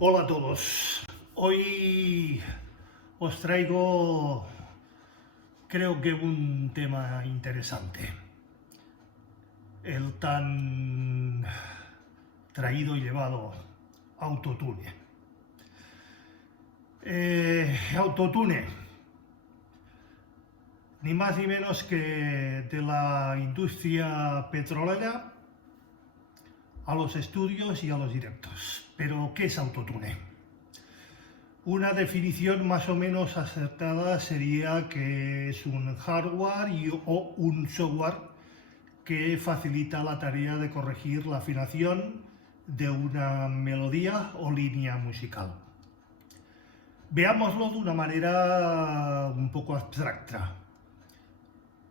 Hola a todos. Hoy os traigo, creo que un tema interesante. El tan traído y llevado autotune. Autotune, ni más ni menos que de la industria petrolera a los estudios y a los directos. Pero, ¿qué es autotune? Una definición más o menos acertada sería que es un hardware o un software que facilita la tarea de corregir la afinación de una melodía o línea musical. Veámoslo de una manera un poco abstracta.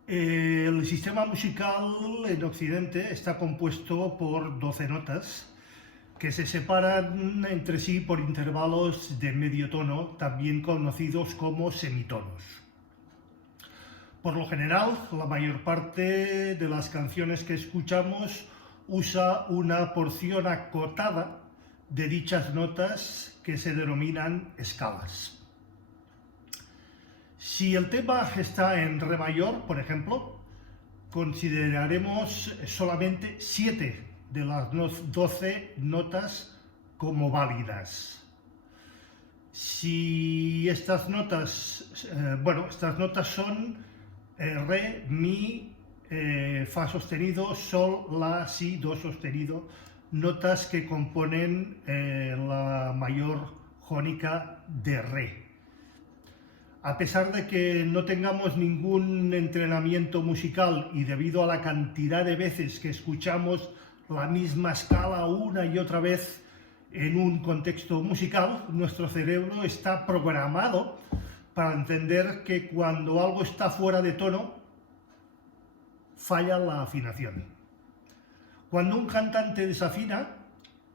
El sistema musical en Occidente está compuesto por 12 notas que se separan entre sí por intervalos de medio tono, también conocidos como semitonos. Por lo general, la mayor parte de las canciones que escuchamos usa una porción acotada de dichas notas que se denominan escalas. Si el tema está en re mayor, por ejemplo, consideraremos solamente 7 de las 12 notas como válidas. Si estas notas, estas notas son re, mi, fa sostenido, sol, la, si, do sostenido, notas que componen la mayor jónica de re. A pesar de que no tengamos ningún entrenamiento musical y debido a la cantidad de veces que escuchamos la misma escala una y otra vez en un contexto musical, nuestro cerebro está programado para entender que cuando algo está fuera de tono, falla la afinación. Cuando un cantante desafina,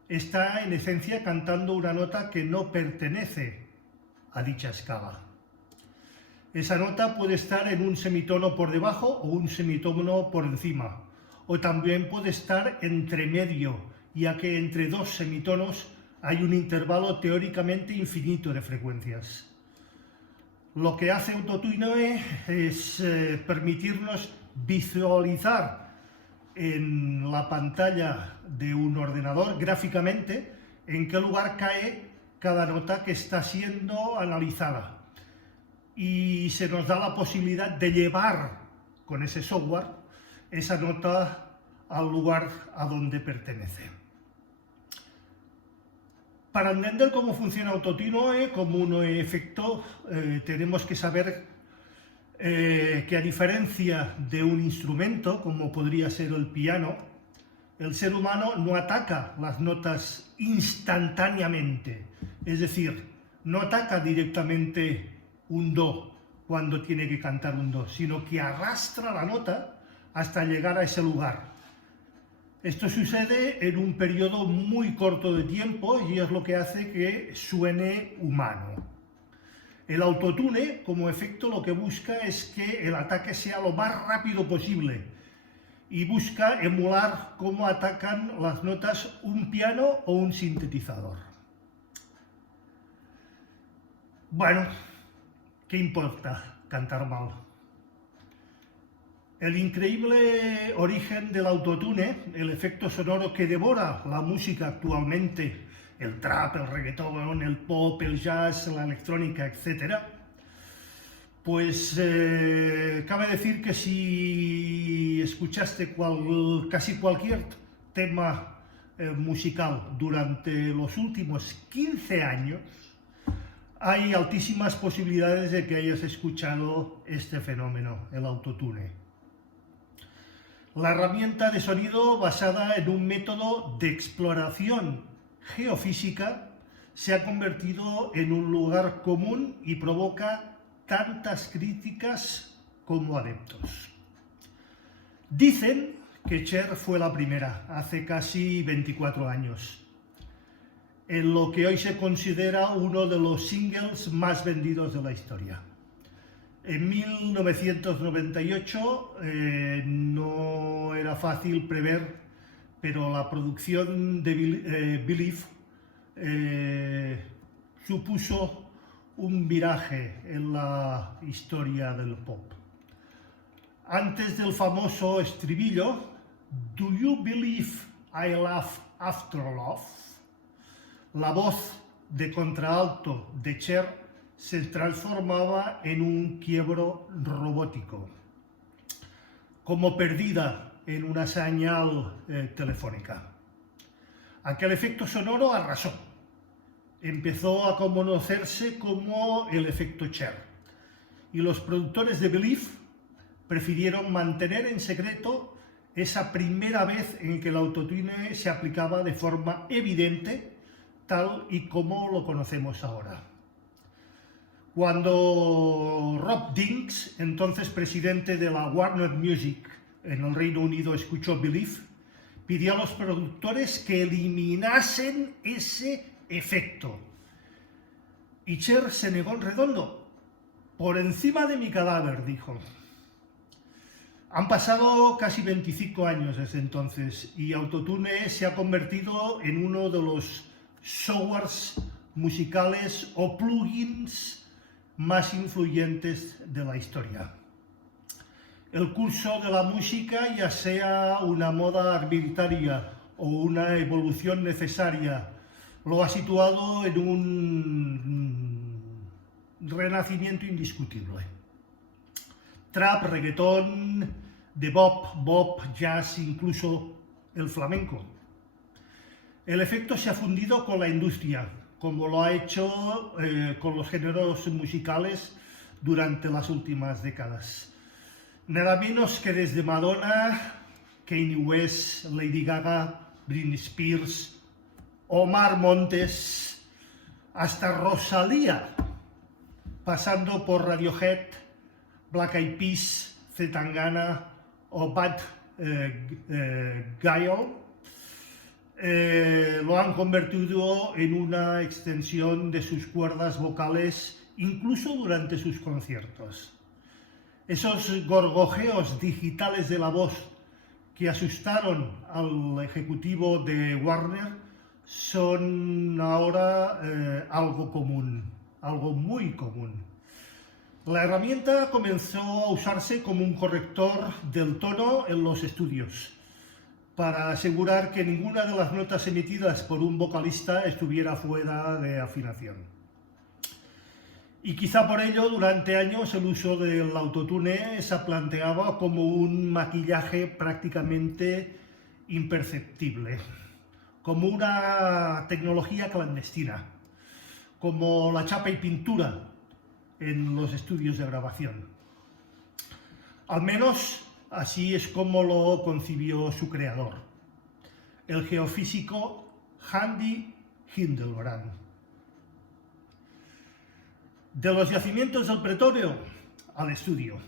está en esencia cantando una nota que no pertenece a dicha escala. Esa nota puede estar en un semitono por debajo o un semitono por encima, o también puede estar entre medio, ya que entre dos semitonos hay un intervalo teóricamente infinito de frecuencias. Lo que hace Autotune es permitirnos visualizar en la pantalla de un ordenador gráficamente en qué lugar cae cada nota que está siendo analizada. Y se nos da la posibilidad de llevar con ese software esa nota al lugar a donde pertenece. Para entender cómo funciona Autotune como un efecto, tenemos que saber que a diferencia de un instrumento, como podría ser el piano, el ser humano no ataca las notas instantáneamente, es decir, no ataca directamente un do cuando tiene que cantar un do, sino que arrastra la nota hasta llegar a ese lugar. Esto sucede en un periodo muy corto de tiempo y es lo que hace que suene humano. El autotune, como efecto, lo que busca es que el ataque sea lo más rápido posible y busca emular cómo atacan las notas un piano o un sintetizador. Bueno, ¿qué importa cantar mal? El increíble origen del autotune, el efecto sonoro que devora la música actualmente, el trap, el reggaetón, el pop, el jazz, la electrónica, etc., pues cabe decir que si escuchaste casi cualquier tema musical durante los últimos 15 años, hay altísimas posibilidades de que hayas escuchado este fenómeno, el autotune. La herramienta de sonido basada en un método de exploración geofísica se ha convertido en un lugar común y provoca tantas críticas como adeptos. Dicen que Cher fue la primera, hace casi 24 años, en lo que hoy se considera uno de los singles más vendidos de la historia. En 1998 no era fácil prever, pero la producción de Believe supuso un viraje en la historia del pop. Antes del famoso estribillo, "Do you believe I love after love?", la voz de contralto de Cher se transformaba en un quiebro robótico, como perdida en una señal telefónica. Aquel efecto sonoro arrasó. Empezó a conocerse como el efecto Cher, y los productores de Believe prefirieron mantener en secreto esa primera vez en que el autotune se aplicaba de forma evidente, tal y como lo conocemos ahora. Cuando Rob Dinks, entonces presidente de la Warner Music en el Reino Unido, escuchó Believe, pidió a los productores que eliminasen ese efecto. Y Cher se negó en redondo. "Por encima de mi cadáver", dijo. Han pasado casi 25 años desde entonces y Autotune se ha convertido en uno de los softwares musicales o plugins más influyentes de la historia. El curso de la música, ya sea una moda arbitraria o una evolución necesaria, lo ha situado en un renacimiento indiscutible. Trap, reggaetón, bebop, jazz, incluso el flamenco. El efecto se ha fundido con la industria, como lo ha hecho con los géneros musicales durante las últimas décadas. Nada menos que desde Madonna, Kanye West, Lady Gaga, Britney Spears, Omar Montes, hasta Rosalía, pasando por Radiohead, Black Eyed Peas, Zetangana o Bad Gyal, lo han convertido en una extensión de sus cuerdas vocales, incluso durante sus conciertos. Esos gorgojeos digitales de la voz que asustaron al ejecutivo de Warner son ahora algo común, algo muy común. La herramienta comenzó a usarse como un corrector del tono en los estudios, para asegurar que ninguna de las notas emitidas por un vocalista estuviera fuera de afinación. Y quizá por ello, durante años, el uso del autotune se planteaba como un maquillaje prácticamente imperceptible, como una tecnología clandestina, como la chapa y pintura en los estudios de grabación. Al menos así es como lo concibió su creador, el geofísico Andy Hildebrand. De los yacimientos del Pretorio al estudio.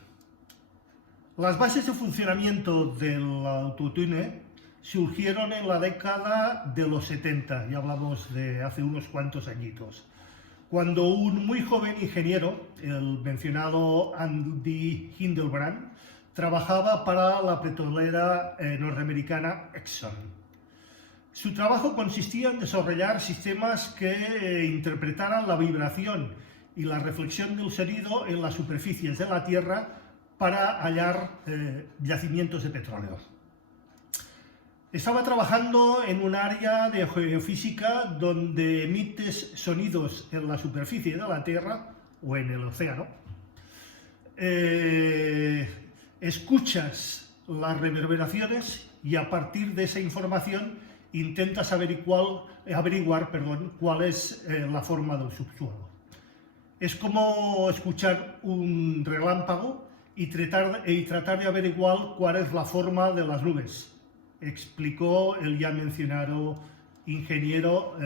Las bases de funcionamiento del autotune surgieron en la década de los 70, ya hablamos de hace unos cuantos añitos, cuando un muy joven ingeniero, el mencionado Andy Hildebrand, trabajaba para la petrolera norteamericana Exxon. Su trabajo consistía en desarrollar sistemas que interpretaran la vibración y la reflexión del sonido en las superficies de la Tierra para hallar yacimientos de petróleo. Estaba trabajando en un área de geofísica donde emites sonidos en la superficie de la Tierra o en el océano, escuchas las reverberaciones y a partir de esa información intentas averiguar cuál es la forma del subsuelo. Es como escuchar un relámpago y tratar de averiguar cuál es la forma de las nubes, explicó el ya mencionado ingeniero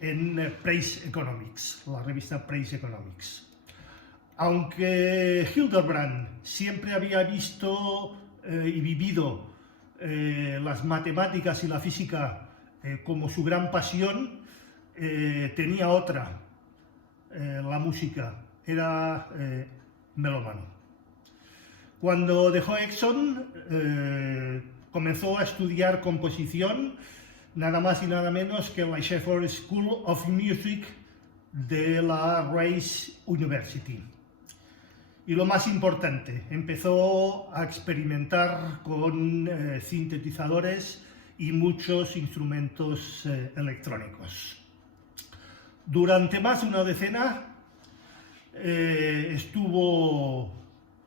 en Praise Economics, la revista Praise Economics. Aunque Hildebrand siempre había visto y vivido las matemáticas y la física como su gran pasión, tenía otra. La música, era melómano. Cuando dejó Exxon, comenzó a estudiar composición nada más y nada menos que la Shepherd School of Music de la Rice University. Y lo más importante, empezó a experimentar con sintetizadores y muchos instrumentos electrónicos. Durante más de una decena estuvo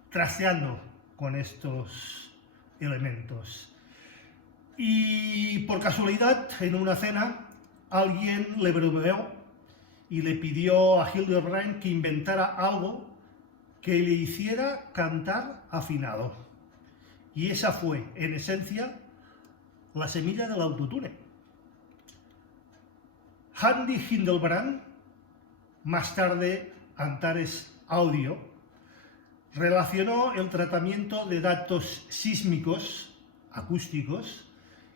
trasteando con estos elementos. Y por casualidad, en una cena, alguien le bromeó y le pidió a Hildebrand que inventara algo que le hiciera cantar afinado. Y esa fue, en esencia, la semilla del autotune. Andy Hildebrand, más tarde Antares Audio, relacionó el tratamiento de datos sísmicos, acústicos,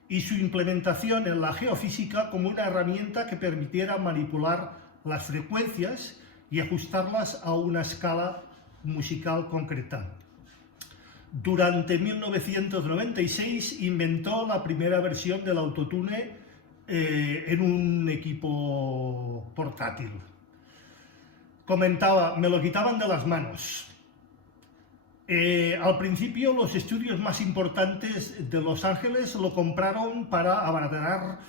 y su implementación en la geofísica como una herramienta que permitiera manipular las frecuencias y ajustarlas a una escala musical concreta. Durante 1996 inventó la primera versión del autotune en un equipo portátil. Comentaba, me lo quitaban de las manos. Al principio los estudios más importantes de Los Ángeles lo compraron para abaratar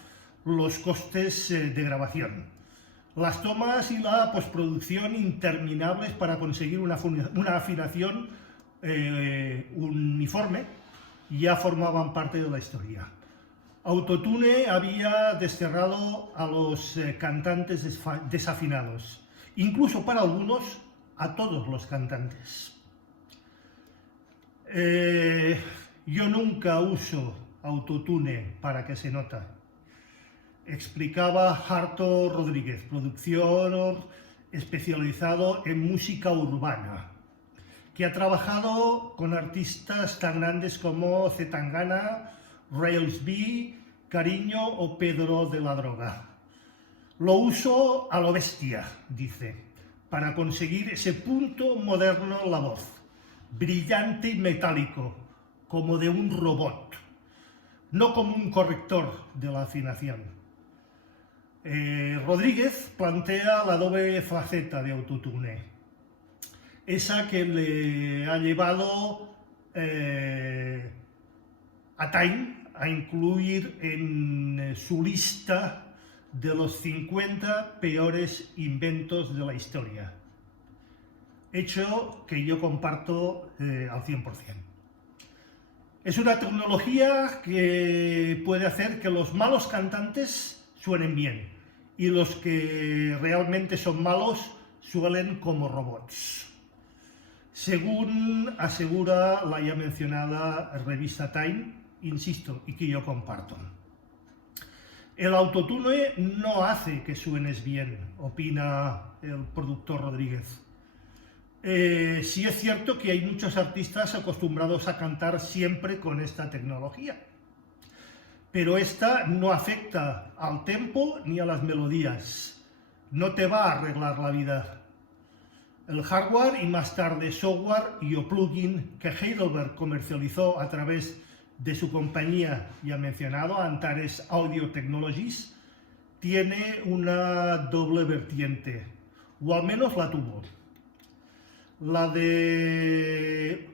los costes de grabación. Las tomas y la postproducción interminables para conseguir una afinación uniforme ya formaban parte de la historia. Autotune había desterrado a los cantantes desafinados, incluso para algunos a todos los cantantes. Yo nunca uso autotune para que se nota, explicaba Harto Rodríguez, productor especializado en música urbana, que ha trabajado con artistas tan grandes como Zetangana, Rails B, Cariño o Pedro de la Droga. Lo uso a lo bestia, dice, para conseguir ese punto moderno en la voz, brillante y metálico, como de un robot, no como un corrector de la afinación. Rodríguez plantea la doble faceta de autotune, esa que le ha llevado a Time a incluir en su lista de los 50 peores inventos de la historia. Hecho que yo comparto al 100%. Es una tecnología que puede hacer que los malos cantantes suenen bien y los que realmente son malos suelen como robots, según asegura la ya mencionada revista Time, insisto, y que yo comparto. El autotune no hace que suenes bien, opina el productor Rodríguez. Sí es cierto que hay muchos artistas acostumbrados a cantar siempre con esta tecnología, pero esta no afecta al tempo ni a las melodías, no te va a arreglar la vida. El hardware y más tarde software y o plugin que Heidelberg comercializó a través de su compañía ya mencionado, Antares Audio Technologies, tiene una doble vertiente, o al menos la tuvo. La de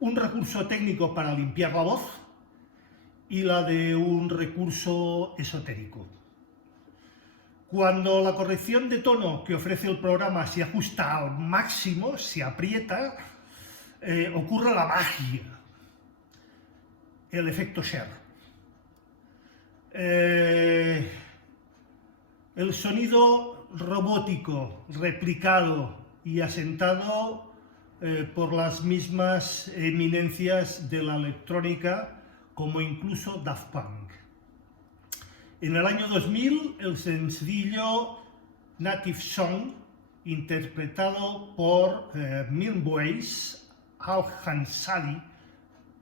un recurso técnico para limpiar la voz y la de un recurso esotérico. Cuando la corrección de tono que ofrece el programa se ajusta al máximo, se aprieta, ocurre la magia, el efecto Cher. El sonido robótico, replicado y asentado por las mismas eminencias de la electrónica, como incluso Daft Punk. En el año 2000, el sencillo Native Song, interpretado por Milwaukee Al-Hansali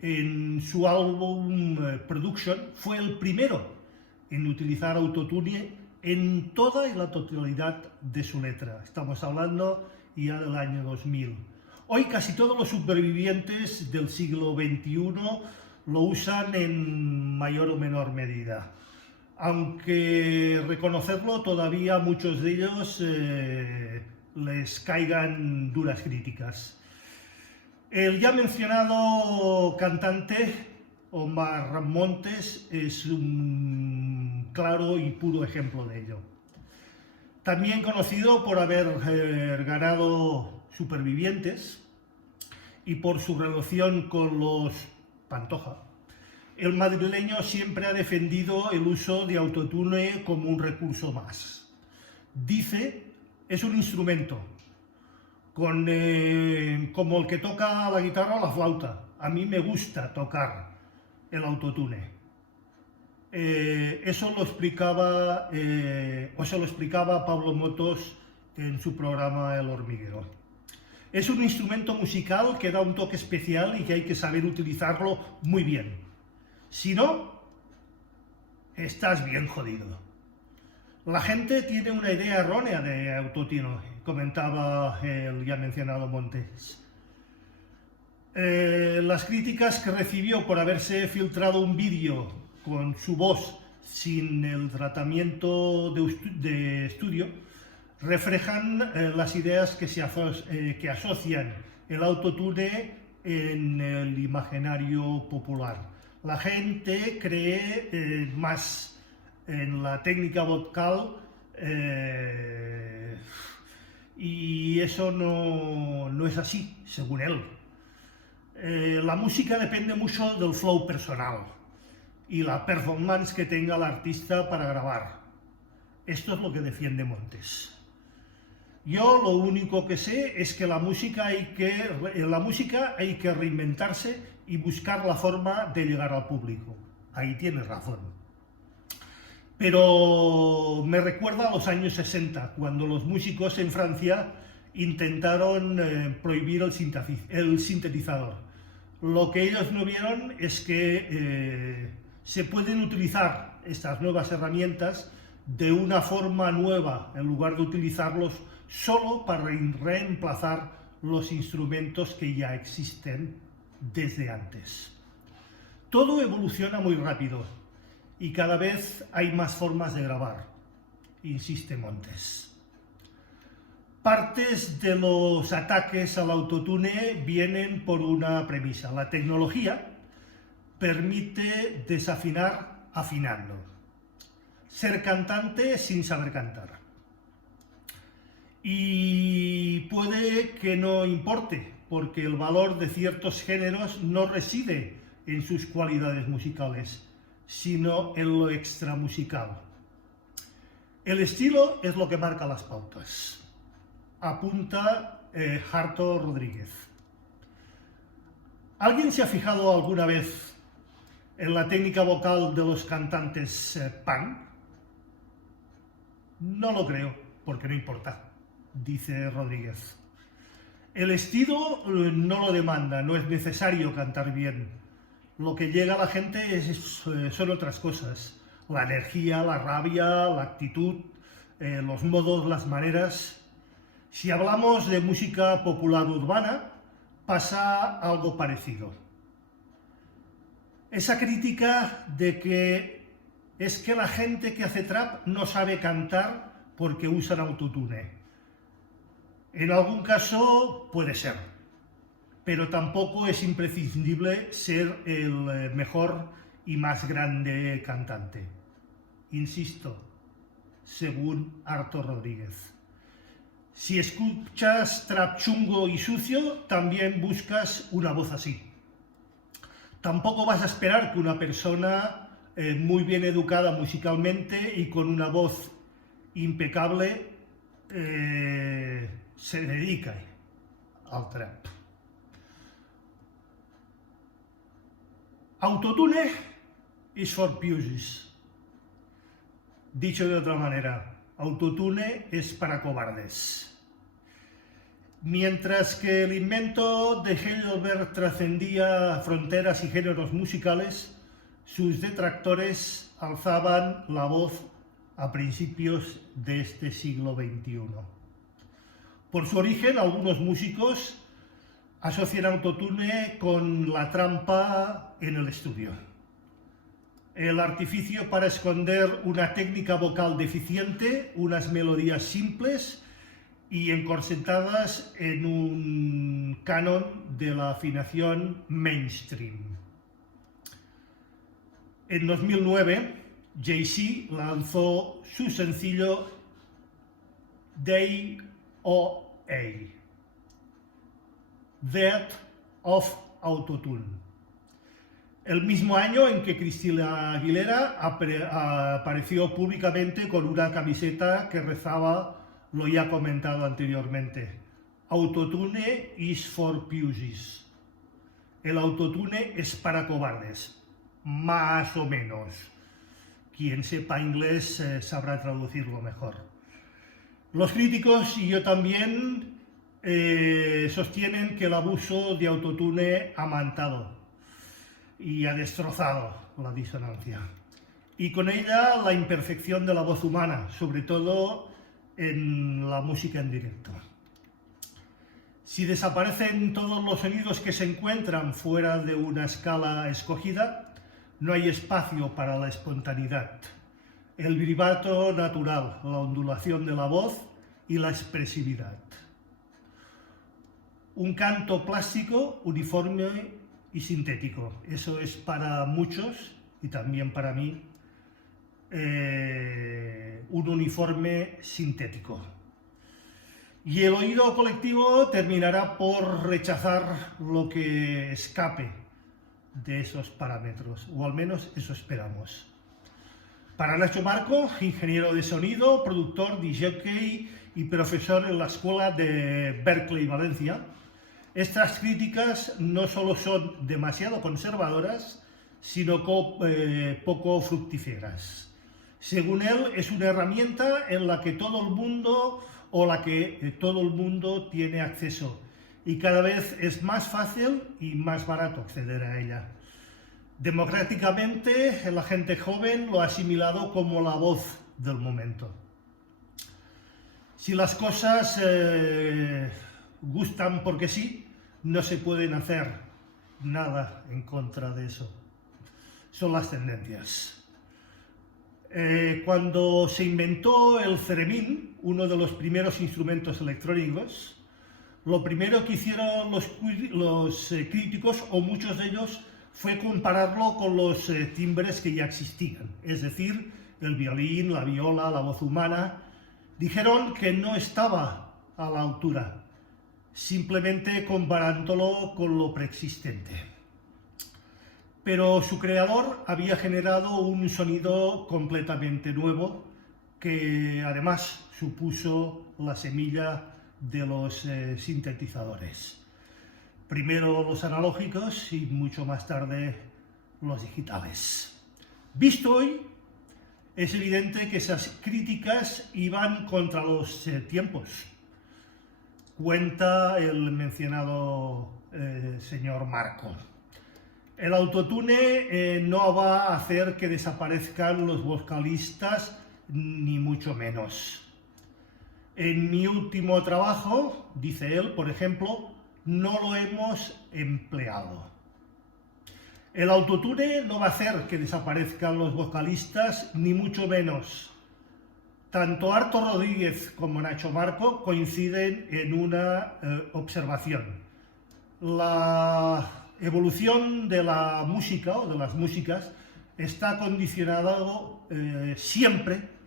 en su álbum Production, fue el primero en utilizar autotune en toda y la totalidad de su letra. Estamos hablando ya del año 2000. Hoy casi todos los supervivientes del siglo XXI lo usan en mayor o menor medida. aunque reconocerlo todavía a muchos de ellos les caigan duras críticas. El ya mencionado cantante Omar Montes es un claro y puro ejemplo de ello. También conocido por haber ganado Supervivientes y por su relación con los Pantoja, el madrileño siempre ha defendido el uso de autotune como un recurso más. Dice, es un instrumento, como el que toca la guitarra o la flauta. A mí me gusta tocar el autotune. Eso lo explicaba Pablo Motos en su programa El Hormiguero. Es un instrumento musical que da un toque especial y que hay que saber utilizarlo muy bien. Si no, estás bien jodido. La gente tiene una idea errónea de autotune, comentaba el ya mencionado Montes. Las críticas que recibió por haberse filtrado un vídeo con su voz sin el tratamiento de estudio reflejan las ideas que asocian el autotune en el imaginario popular. La gente cree más en la técnica vocal y eso no es así, según él. La música depende mucho del flow personal y la performance que tenga el artista para grabar. Esto es lo que defiende Montes. Yo lo único que sé es que en la música hay que reinventarse y buscar la forma de llegar al público. Ahí tienes razón. Pero me recuerda a los años 60, cuando los músicos en Francia intentaron prohibir el sintetizador. Lo que ellos no vieron es que se pueden utilizar estas nuevas herramientas de una forma nueva, en lugar de utilizarlos solo para reemplazar los instrumentos que ya existen desde antes. Todo evoluciona muy rápido y cada vez hay más formas de grabar, insiste Montes. Partes de los ataques al autotune vienen por una premisa: la tecnología permite desafinar afinando, ser cantante sin saber cantar. Y puede que no importe, porque el valor de ciertos géneros no reside en sus cualidades musicales, sino en lo extramusical. El estilo es lo que marca las pautas, apunta Harto Rodríguez. ¿Alguien se ha fijado alguna vez en la técnica vocal de los cantantes punk? No lo creo, porque no importa, dice Rodríguez. El estilo no lo demanda, no es necesario cantar bien. Lo que llega a la gente son otras cosas: la energía, la rabia, la actitud, los modos, las maneras. Si hablamos de música popular urbana, pasa algo parecido. Esa crítica de que es que la gente que hace trap no sabe cantar porque usan autotune. En algún caso puede ser, pero tampoco es imprescindible ser el mejor y más grande cantante. Insisto, según Harto Rodríguez. Si escuchas trap chungo y sucio, también buscas una voz así. Tampoco vas a esperar que una persona muy bien educada musicalmente y con una voz impecable se dedique al trap. Autotune is for pussies. Dicho de otra manera, autotune es para cobardes. Mientras que el invento de Heidelberg trascendía fronteras y géneros musicales, sus detractores alzaban la voz a principios de este siglo XXI. Por su origen, algunos músicos asocian autotune con la trampa en el estudio. el artificio para esconder una técnica vocal deficiente, unas melodías simples y encorsetadas en un canon de la afinación mainstream. En 2009, Jay-Z lanzó su sencillo DOA, Death of Autotune, el mismo año en que Christina Aguilera apareció públicamente con una camiseta que rezaba lo ya comentado anteriormente: Autotune is for pussies. El autotune es para cobardes, más o menos. Quien sepa inglés sabrá traducirlo mejor. Los críticos, y yo también, sostienen que el abuso de autotune ha matado y ha destrozado la disonancia, y con ella la imperfección de la voz humana, sobre todo en la música en directo. Si desaparecen todos los sonidos que se encuentran fuera de una escala escogida, no hay espacio para la espontaneidad, el vibrato natural, la ondulación de la voz y la expresividad. Un canto plástico, uniforme y sintético. Eso es para muchos, y también para mí, un uniforme sintético. Y el oído colectivo terminará por rechazar lo que escape de esos parámetros, o al menos eso esperamos. Para Nacho Marco, ingeniero de sonido, productor, DJ y profesor en la Escuela de Berkeley, Valencia, estas críticas no solo son demasiado conservadoras, sino poco fructíferas. Según él, es una herramienta en la que todo el mundo tiene acceso, y cada vez es más fácil y más barato acceder a ella. Democráticamente, la gente joven lo ha asimilado como la voz del momento. Si las cosas gustan porque sí, no se pueden hacer nada en contra de eso. Son las tendencias. Cuando se inventó el theremin, uno de los primeros instrumentos electrónicos, lo primero que hicieron los críticos, o muchos de ellos, fue compararlo con los timbres que ya existían, es decir, el violín, la viola, la voz humana. Dijeron que no estaba a la altura, simplemente comparándolo con lo preexistente. Pero su creador había generado un sonido completamente nuevo, que además supuso la semilla de los sintetizadores. Primero los analógicos y mucho más tarde los digitales. Visto hoy, es evidente que esas críticas iban contra los tiempos. Cuenta el mencionado señor Marco. El autotune no va a hacer que desaparezcan los vocalistas, ni mucho menos. En mi último trabajo, dice él, por ejemplo, no lo hemos empleado. El autotune no va a hacer que desaparezcan los vocalistas, ni mucho menos. Tanto Arto Rodríguez como Nacho Marco coinciden en una observación. La evolución de la música, o de las músicas, está condicionado siempre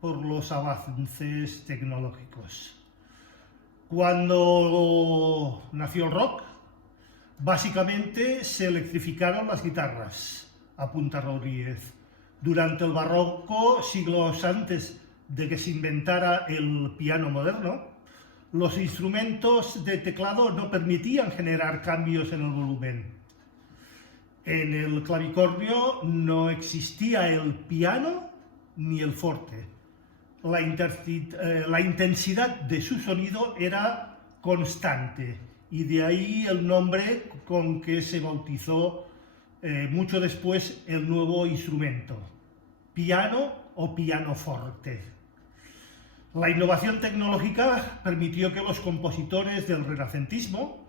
por los avances tecnológicos. Cuando nació el rock, básicamente se electrificaron las guitarras, apunta Rodríguez. Durante el barroco, siglos antes de que se inventara el piano moderno, los instrumentos de teclado no permitían generar cambios en el volumen. En el clavicordio no existía el piano ni el forte. La intensidad de su sonido era constante, y de ahí el nombre con que se bautizó mucho después el nuevo instrumento, piano o pianoforte. La innovación tecnológica permitió que los compositores del renacentismo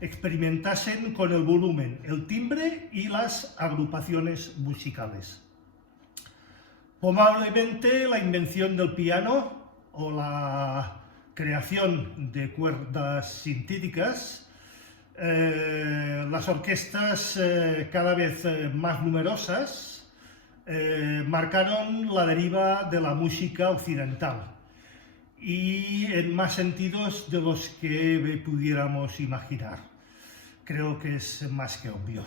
experimentasen con el volumen, el timbre y las agrupaciones musicales. Probablemente la invención del piano o la creación de cuerdas sintéticas, las orquestas cada vez más numerosas marcaron la deriva de la música occidental y en más sentidos de los que pudiéramos imaginar. Creo que es más que obvio.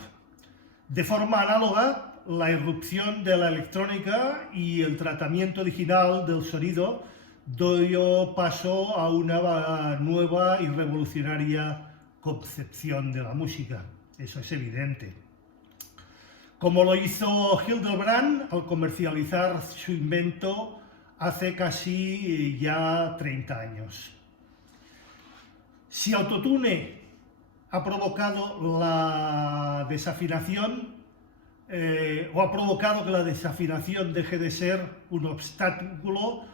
De forma análoga, la irrupción de la electrónica y el tratamiento digital del sonido dio paso a una nueva y revolucionaria concepción de la música. Eso es evidente. Como lo hizo Hildebrand al comercializar su invento hace casi ya 30 años. Si Autotune ha provocado la desafinación, o ha provocado que la desafinación deje de ser un obstáculo,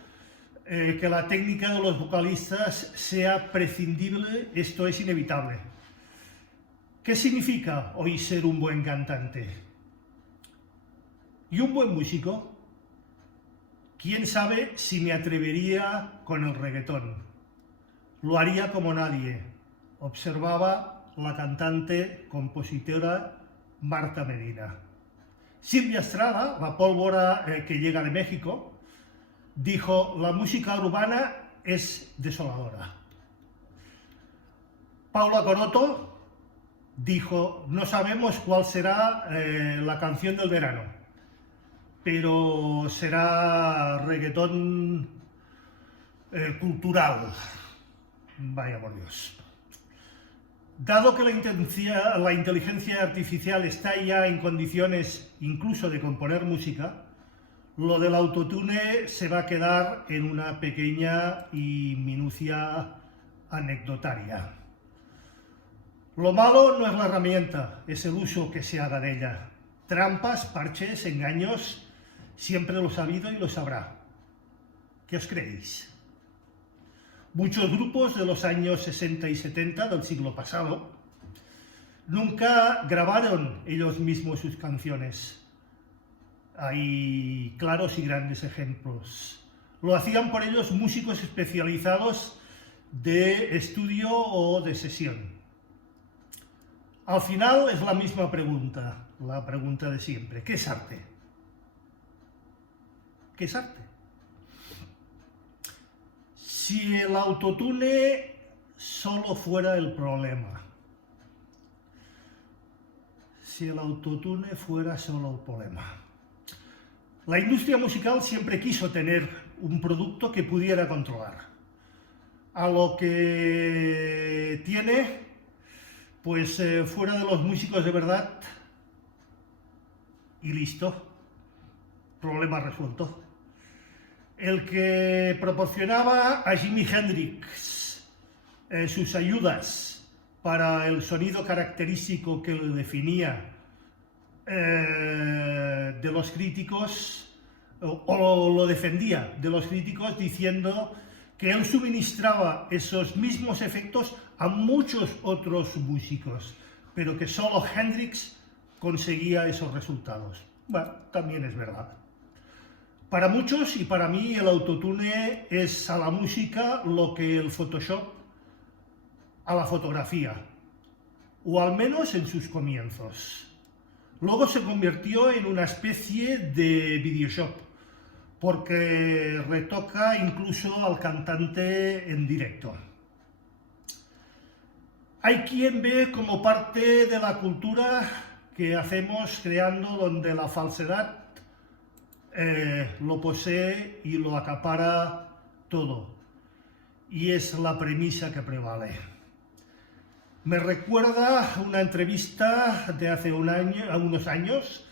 que la técnica de los vocalistas sea prescindible, esto es inevitable. ¿Qué significa hoy ser un buen cantante? ¿Y un buen músico? ¿Quién sabe si me atrevería con el reggaetón? Lo haría como nadie, observaba la cantante, compositora Marta Medina. Silvia Estrada, la pólvora que llega de México, dijo: la música urbana es desoladora. Paula Coroto dijo: no sabemos cuál será la canción del verano, pero será reggaetón cultural. Vaya por Dios. Dado que la inteligencia artificial está ya en condiciones incluso de componer música, lo del autotune se va a quedar en una pequeña y minucia anecdotaria. Lo malo no es la herramienta, es el uso que se haga de ella. Trampas, parches, engaños, siempre lo ha habido y lo sabrá. ¿Qué os creéis? Muchos grupos de los años 60 y 70 del siglo pasado nunca grabaron ellos mismos sus canciones. Hay claros y grandes ejemplos. Lo hacían por ellos músicos especializados de estudio o de sesión. Al final es la misma pregunta, la pregunta de siempre. ¿Qué es arte? ¿Qué es arte? Si el autotune solo fuera el problema, si el autotune fuera solo el problema. La industria musical siempre quiso tener un producto que pudiera controlar. A lo que tiene, pues fuera de los músicos de verdad, y listo, problema resuelto. El que proporcionaba a Jimi Hendrix sus ayudas para el sonido característico que le definía de los críticos, o lo defendía de los críticos diciendo que él suministraba esos mismos efectos a muchos otros músicos, pero que solo Hendrix conseguía esos resultados. Bueno, también es verdad. Para muchos y para mí el autotune es a la música lo que el Photoshop a la fotografía, o al menos en sus comienzos. Luego se convirtió en una especie de Videoshop, porque retoca incluso al cantante en directo. Hay quien ve como parte de la cultura que hacemos creando, donde la falsedad lo posee y lo acapara todo, y es la premisa que prevale. Me recuerda una entrevista de hace unos años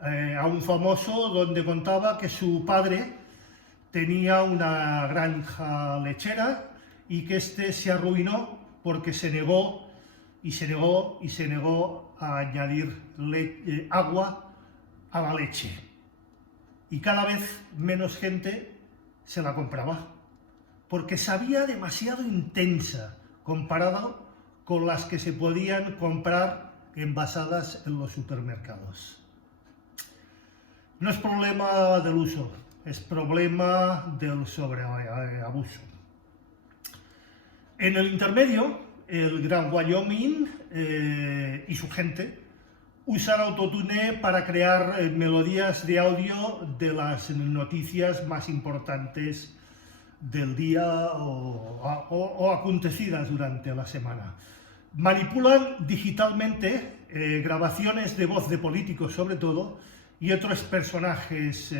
a un famoso, donde contaba que su padre tenía una granja lechera y que este se arruinó porque se negó a añadir agua a la leche. Y cada vez menos gente se la compraba, porque sabía demasiado intensa comparado con las que se podían comprar envasadas en los supermercados. No es problema del uso, es problema del sobreabuso. En el intermedio, el Gran Wyoming y su gente usan autotune para crear melodías de audio de las noticias más importantes del día o acontecidas durante la semana. Manipulan digitalmente grabaciones de voz de políticos sobre todo y otros personajes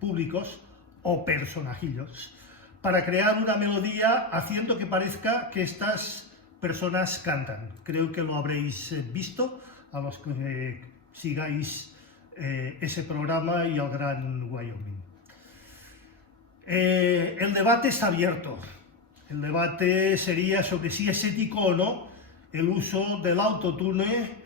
públicos o personajillos para crear una melodía haciendo que parezca que estas personas cantan. Creo que lo habréis visto a los que sigáis ese programa y al Gran Wyoming. El debate está abierto. El debate sería sobre si es ético o no el uso del autotune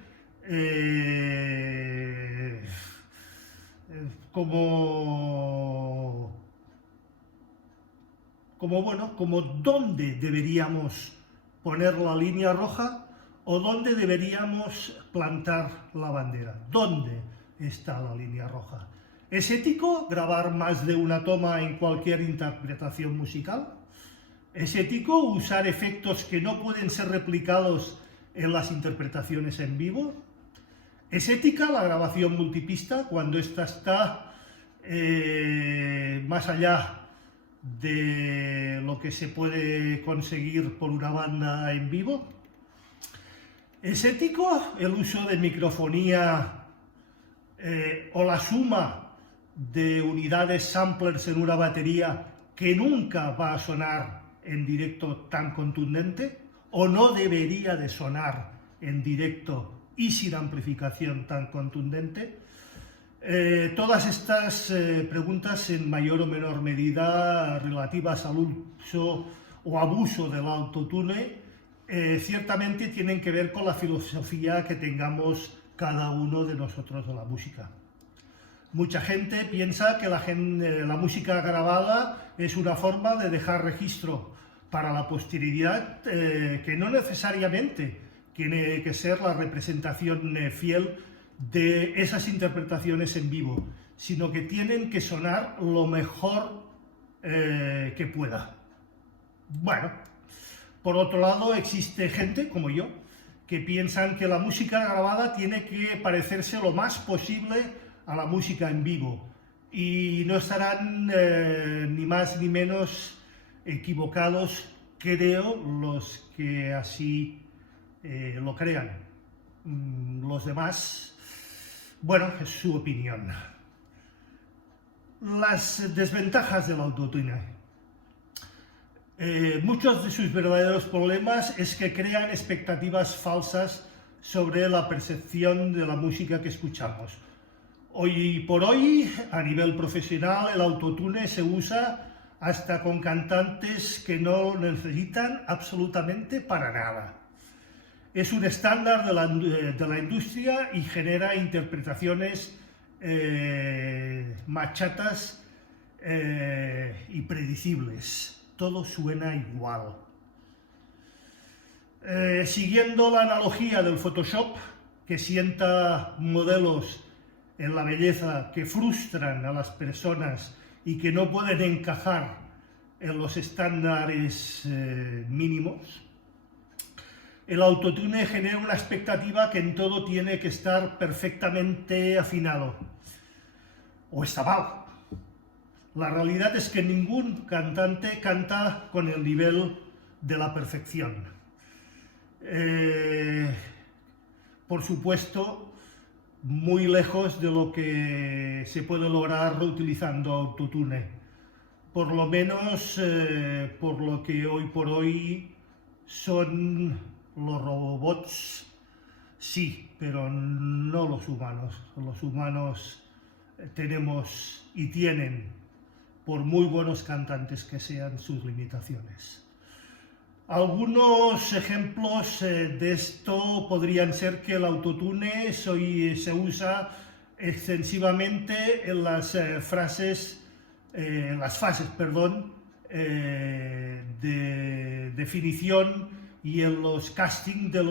como dónde deberíamos poner la línea roja o dónde deberíamos plantar la bandera. ¿Dónde está la línea roja? ¿Es ético grabar más de una toma en cualquier interpretación musical? ¿Es ético usar efectos que no pueden ser replicados en las interpretaciones en vivo? ¿Es ética la grabación multipista cuando ésta está más allá de lo que se puede conseguir por una banda en vivo? ¿Es ético el uso de microfonía o la suma de unidades samplers en una batería que nunca va a sonar en directo tan contundente o no debería de sonar en directo y sin amplificación tan contundente? Todas estas preguntas en mayor o menor medida relativas al uso o abuso del autotune ciertamente tienen que ver con la filosofía que tengamos cada uno de nosotros de la música. Mucha gente piensa que la música grabada es una forma de dejar registro para la posteridad que no necesariamente tiene que ser la representación fiel de esas interpretaciones en vivo, sino que tienen que sonar lo mejor que pueda. Bueno, por otro lado existe gente como yo que piensan que la música grabada tiene que parecerse lo más posible a la música en vivo y no estarán ni más ni menos equivocados, creo, los que así lo crean. Los demás, bueno, es su opinión. Las desventajas del autotune. Muchos de sus verdaderos problemas es que crean expectativas falsas sobre la percepción de la música que escuchamos. Hoy por hoy, a nivel profesional, el autotune se usa hasta con cantantes que no lo necesitan absolutamente para nada. Es un estándar de la industria y genera interpretaciones machatas y predecibles. Todo suena igual. Siguiendo la analogía del Photoshop, que sienta modelos en la belleza que frustran a las personas y que no pueden encajar en los estándares mínimos, el autotune genera una expectativa que en todo tiene que estar perfectamente afinado. O está mal. La realidad es que ningún cantante canta con el nivel de la perfección. Por supuesto, muy lejos de lo que se puede lograr utilizando autotune. Por lo menos por lo que hoy por hoy son los robots, sí, pero no los humanos. Los humanos tenemos y tienen, por muy buenos cantantes que sean, sus limitaciones. Algunos ejemplos de esto podrían ser que el autotune se usa extensivamente en las fases de definición y en los castings de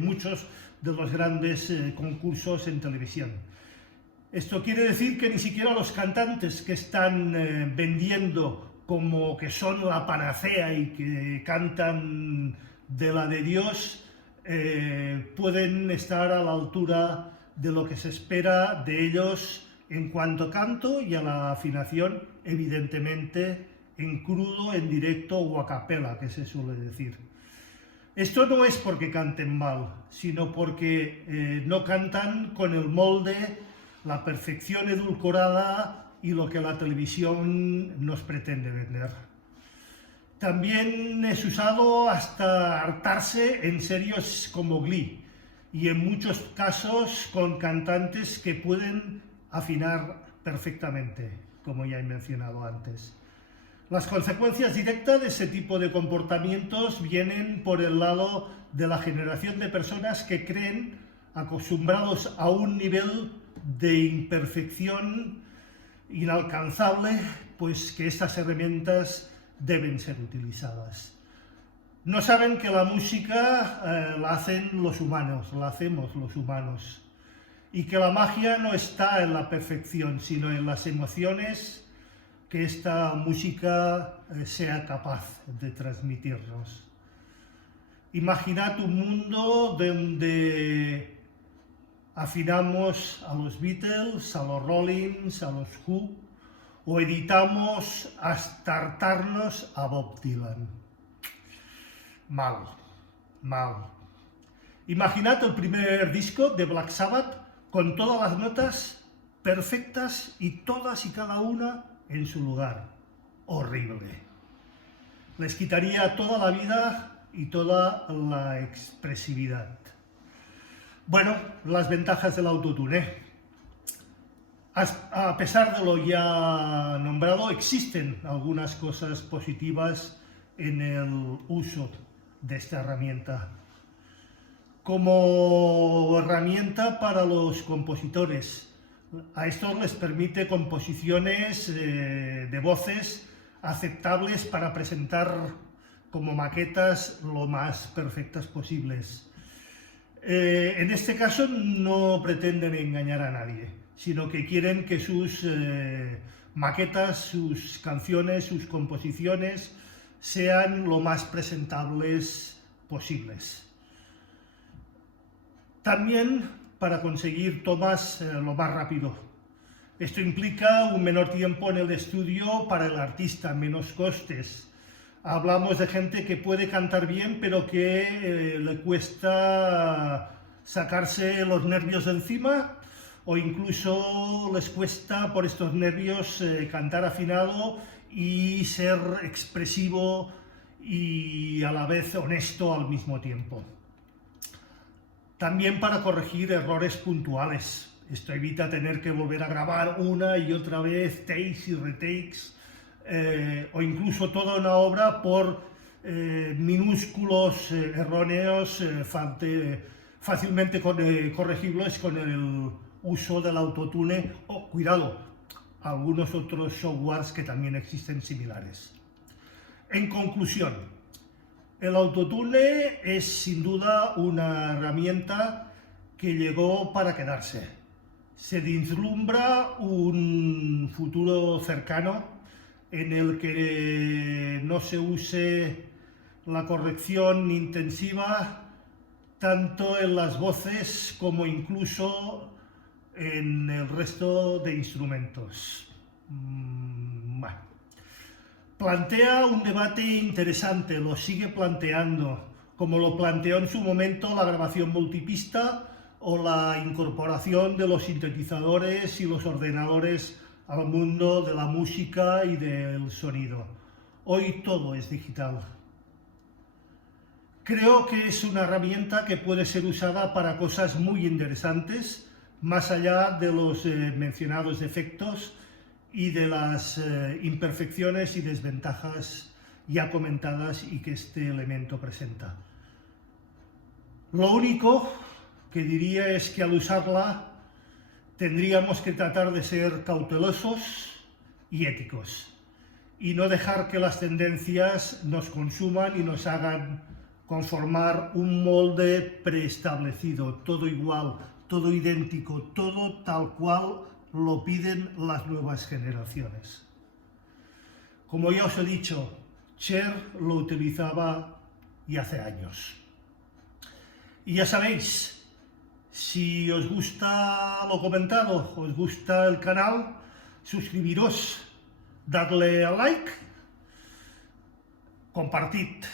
muchos de los grandes concursos en televisión. Esto quiere decir que ni siquiera los cantantes que están vendiendo como que son la panacea y que cantan de la de Dios, pueden estar a la altura de lo que se espera de ellos en cuanto a canto y a la afinación, evidentemente en crudo, en directo o a capela, que se suele decir. Esto no es porque canten mal, sino porque no cantan con el molde, la perfección edulcorada y lo que la televisión nos pretende vender. También es usado hasta hartarse en series como Glee, y en muchos casos con cantantes que pueden afinar perfectamente, como ya he mencionado antes. Las consecuencias directas de ese tipo de comportamientos vienen por el lado de la generación de personas que creen, acostumbrados a un nivel de imperfección inalcanzable, pues que estas herramientas deben ser utilizadas. No saben que la música la hacen los humanos, la hacemos los humanos, y que la magia no está en la perfección, sino en las emociones que esta música sea capaz de transmitirnos. Imaginad un mundo donde afinamos a los Beatles, a los Rollins, a los Who, o editamos hasta hartarnos a Bob Dylan. Mal, mal. Imaginad el primer disco de Black Sabbath con todas las notas perfectas y todas y cada una en su lugar. Horrible. Les quitaría toda la vida y toda la expresividad. Bueno, las ventajas del autotune. A pesar de lo ya nombrado, existen algunas cosas positivas en el uso de esta herramienta. Como herramienta para los compositores, a estos les permite composiciones de voces aceptables para presentar como maquetas lo más perfectas posibles. En este caso no pretenden engañar a nadie, sino que quieren que sus maquetas, sus canciones, sus composiciones sean lo más presentables posibles. También para conseguir tomas lo más rápido. Esto implica un menor tiempo en el estudio para el artista, menos costes. Hablamos de gente que puede cantar bien, pero que le cuesta sacarse los nervios de encima, o incluso les cuesta por estos nervios cantar afinado y ser expresivo y a la vez honesto al mismo tiempo. También para corregir errores puntuales. Esto evita tener que volver a grabar una y otra vez, takes y retakes, o incluso toda una obra por minúsculos erróneos fácilmente corregibles con el uso del autotune o, cuidado, algunos otros softwares que también existen similares. En conclusión, el autotune es sin duda una herramienta que llegó para quedarse. Se vislumbra un futuro cercano en el que no se use la corrección intensiva tanto en las voces como incluso en el resto de instrumentos. Bueno. Plantea un debate interesante, lo sigue planteando, como lo planteó en su momento la grabación multipista o la incorporación de los sintetizadores y los ordenadores al mundo de la música y del sonido. Hoy todo es digital. Creo que es una herramienta que puede ser usada para cosas muy interesantes, más allá de los mencionados defectos y de las imperfecciones y desventajas ya comentadas y que este elemento presenta. Lo único que diría es que al usarla tendríamos que tratar de ser cautelosos y éticos y no dejar que las tendencias nos consuman y nos hagan conformar un molde preestablecido, todo igual, todo idéntico, todo tal cual lo piden las nuevas generaciones. Como ya os he dicho, Cher lo utilizaba y hace años. Y ya sabéis, si os gusta lo comentado, os gusta el canal, suscribiros, dadle a like, compartid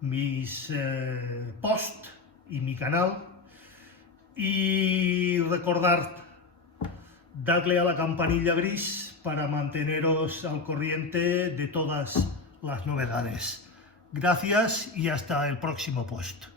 mis posts y mi canal y recordad darle a la campanilla gris para manteneros al corriente de todas las novedades. Gracias y hasta el próximo post.